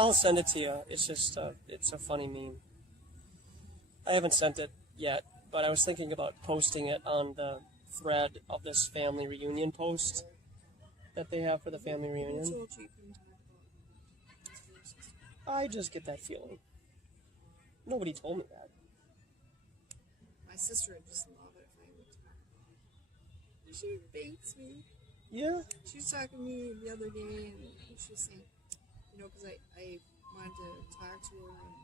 I'll send it to you. It's just, it's a funny meme. I haven't sent it yet, but I was thinking about posting it on the thread of this family reunion post that they have for the family reunion. I just get that feeling. Nobody told me that. My sister would just love it if I would talk. She baits me. Yeah? She was talking to me the other day, and she was saying, because I wanted to talk to her, and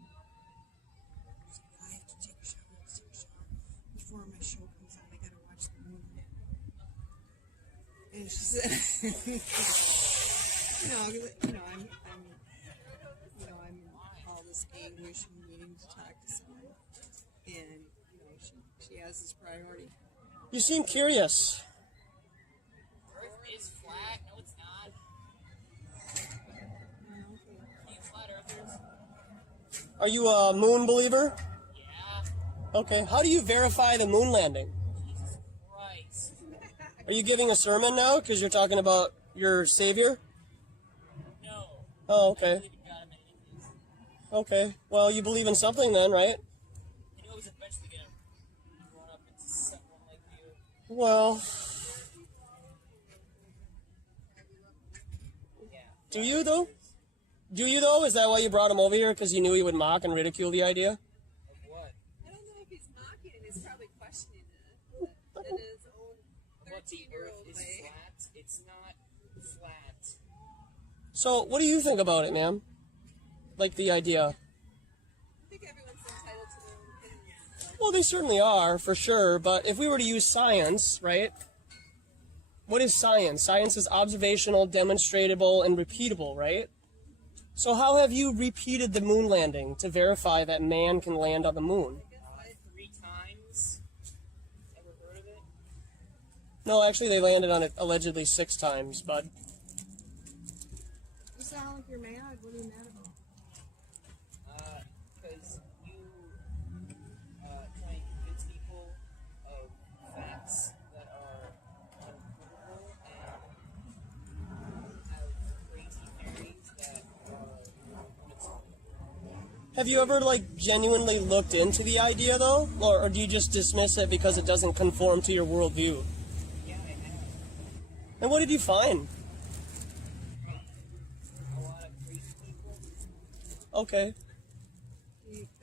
she's like, I have to take a shower, before my show comes on. I gotta watch the movie. And she said, I'm in all this anguish and needing to talk to someone, and she has this priority. You seem curious. Earth is flat. No, it's not. You flat earthers? Are you a moon believer? Yeah. Okay. How do you verify the moon landing? Jesus Christ. Are you giving a sermon now because you're talking about your Savior? No. Oh, I okay. believe in God and many things. Okay. Well, you believe in something then, right? I knew I was eventually going to grow up into someone like you. Well, Yeah. do you though? Do you though? Is that why you brought him over here? Because you knew he would mock and ridicule the idea? Of what? I don't know if he's mocking it. He's probably questioning it in his own What the 13-year-old Earth is way. flat? It's not flat. So, what do you think about it, ma'am? Like the idea? I think everyone's entitled to their own opinions. Well, they certainly are, for sure, but if we were to use science, right? What is science? Science is observational, demonstratable, and repeatable, right? So how have you repeated the moon landing to verify that man can land on the moon? 3 times. Ever heard of it? No, actually they landed on it allegedly 6 times, bud. You sound like you're mad. What are you mad about? Because you try and convince people of facts that are unprovable and have crazy theories that are unexplainable. Have you ever, genuinely looked into the idea, though? Or do you just dismiss it because it doesn't conform to your worldview? Yeah, I have. And what did you find? A lot of crazy people. Okay.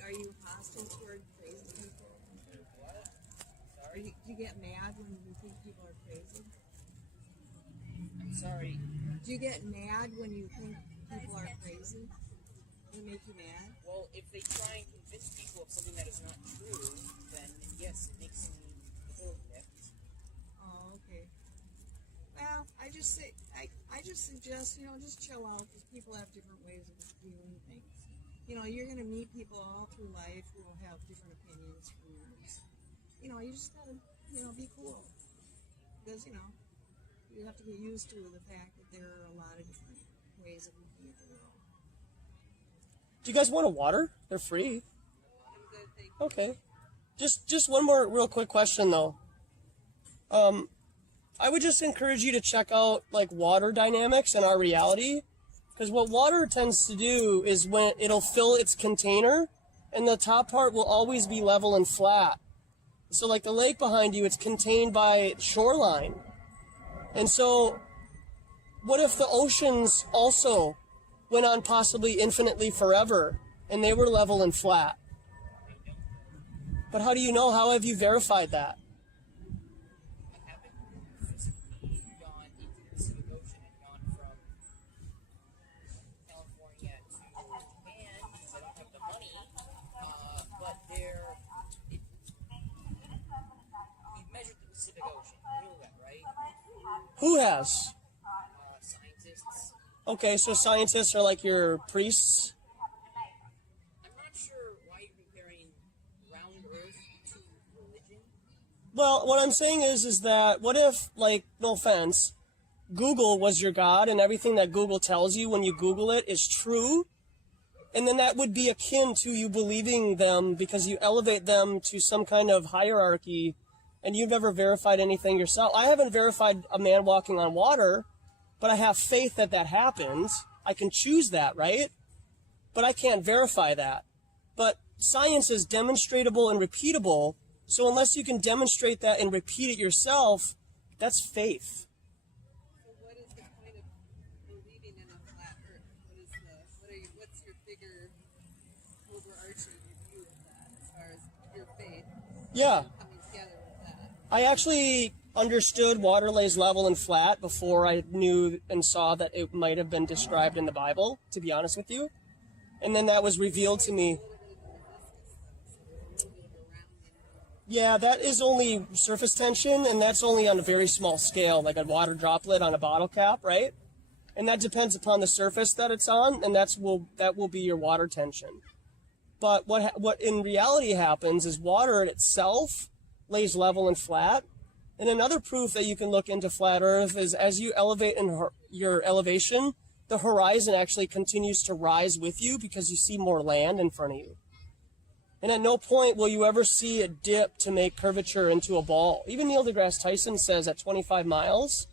Are you hostile toward crazy people? What? Do Sorry? you get mad when you think people are crazy? I'm sorry. Do you get mad when you think people are crazy? Does it make you mad? Well, if they try and convince people of something that is not true, then yes, it makes me a little nipped. Oh, okay. Well, I just suggest, just chill out because people have different ways of viewing things. You're going to meet people all through life who will have different opinions from yours. You just got to, be cool. Because, you have to get used to the fact that there are a lot of different ways of looking at the world. Do you guys want a water? They're free. I'm good, thank you. Okay. Just one more real quick question, though. I would just encourage you to check out, water dynamics and our reality. Because what water tends to do is when it'll fill its container, and the top part will always be level and flat. So the lake behind you, it's contained by shoreline. And so, what if the oceans also went on possibly infinitely forever, and they were level and flat? But how do you know? How have you verified that? I haven't physically gone into the Pacific Ocean and gone from California to Japan because I don't have the money. But we've measured the Pacific Ocean. You know that, right? Who has? Scientists. Okay, so scientists are like your priests? I'm not sure why you're comparing round Earth to religion. Well, what I'm saying is that what if, no offense, Google was your god and everything that Google tells you when you Google it is true? And then that would be akin to you believing them because you elevate them to some kind of hierarchy and you've never verified anything yourself. I haven't verified a man walking on water, but I have faith that that happens. I can choose that, right? but I can't verify that. But science is demonstratable and repeatable, so unless you can demonstrate that and repeat it yourself, that's faith. So what is the point of believing in a flat Earth? What's your bigger overarching view of that as far as your faith Yeah. coming together with that? I actually understood water lays level and flat before I knew and saw that it might have been described in the Bible, to be honest with you. And then that was revealed to me. Yeah, that is only surface tension, and that's only on a very small scale, like a water droplet on a bottle cap, right? And that depends upon the surface that it's on, and that will be your water tension. But what in reality happens is water itself lays level and flat. And another proof that you can look into flat Earth is as you elevate in your elevation, the horizon actually continues to rise with you because you see more land in front of you. And at no point will you ever see a dip to make curvature into a ball. Even Neil deGrasse Tyson says at 25 miles,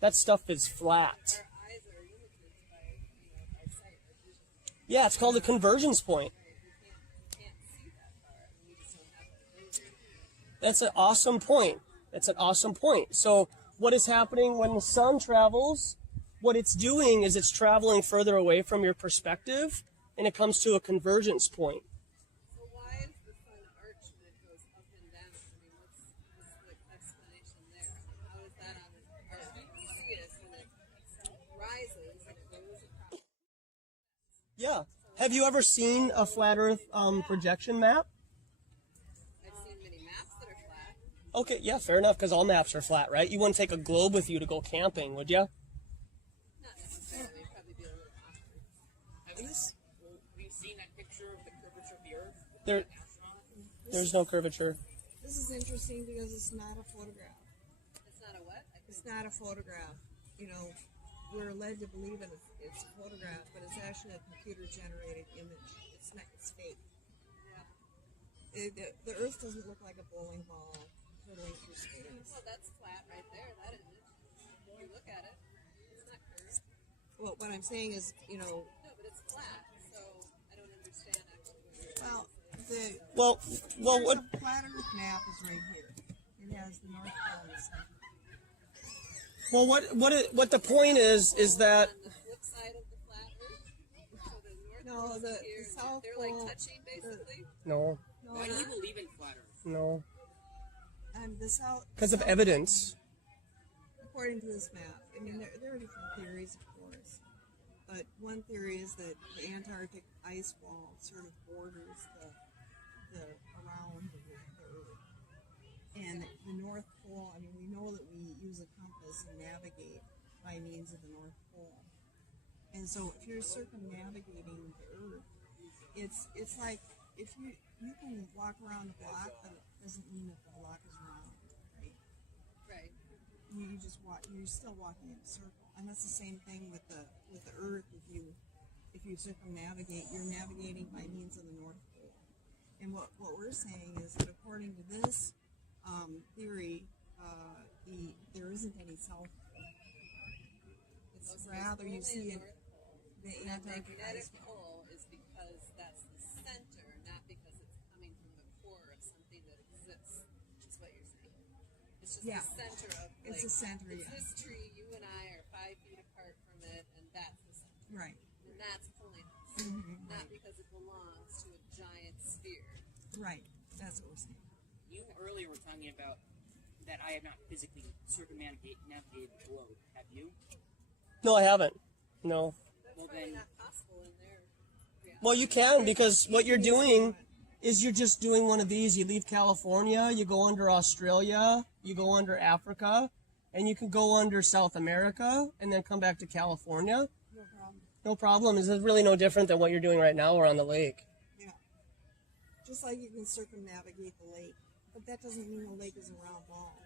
that stuff is flat. Our eyes are limited by sight or vision. Yeah, it's called a convergence point. We can't see that far. We just don't have that ability. That's an awesome point. That's an awesome point. So what is happening when the sun travels? What it's doing is it's traveling further away from your perspective, and it comes to a convergence point. So why is the sun arched when it goes up and down? I mean, what's the explanation there? How is that on the arc? You see it when it rises and it goes across. Yeah. Have you ever seen a flat Earth projection map? I've seen many maps that are flat. Okay, yeah, fair enough, because all maps are flat, right? You wouldn't take a globe with you to go camping, would you? Not necessarily. It'd probably be a little awkward. Have you seen that picture of the curvature of the Earth? There's no curvature. This is interesting because it's not a photograph. It's not a what? It's not a photograph. You know, we're led to believe it's a photograph, but it's actually a computer-generated image. It's not. It's fake. The Earth doesn't look like a bowling ball hurtling through space. Well, that's flat right there, that image. If you look at it, it's not curved. Well, what I'm saying is, you know, No, but it's flat, so I don't understand actually. well, what? the flat Earth map is right here. It has the North Pole in the center. Well, what the point is that On the flip side of the flat Earth, so the North No, Pole's the here, South they're Pole. like touching basically. no, Why do you believe in flat Earth? no, And the South. because of evidence. According to this map, I mean, there are different theories, of course, but one theory is that the Antarctic ice wall sort of borders the around the Earth, and the North Pole. I mean, we know that we use a compass and navigate by means of the North Pole, and so if you're circumnavigating the Earth, it's like if you can walk around the block, but it doesn't mean that the block is round, right? Right. You just walk. You're still walking in a circle, and that's the same thing with the Earth. If you circumnavigate, you're navigating by means of the North Pole. And what we're saying is that according to this theory, there isn't any South Pole. It's rather you see it, the That Antarctic magnetic ice wall. pole is because that's the center, not because it's coming from the core of something that exists. Is what you're saying. It's just Yeah. the center of. It's the center, It's yeah. this tree. You and I are 5 feet apart from it, and that's the center. Right. And that's pulling us, not because it belongs to a giant sphere. Right. That's what we're saying. You earlier were talking about that I have not physically circumnavigated the globe. Have you? No, I haven't. No. That's Well, probably then- not possible in their reality. Well, you can, because what you're doing is you're just doing one of these. You leave California, you go under Australia, you go under Africa, and you can go under South America and then come back to California. No problem. No problem. Is it really no different than what you're doing right now or on the lake? Yeah. Just like you can circumnavigate the lake, but that doesn't mean the lake is a round ball.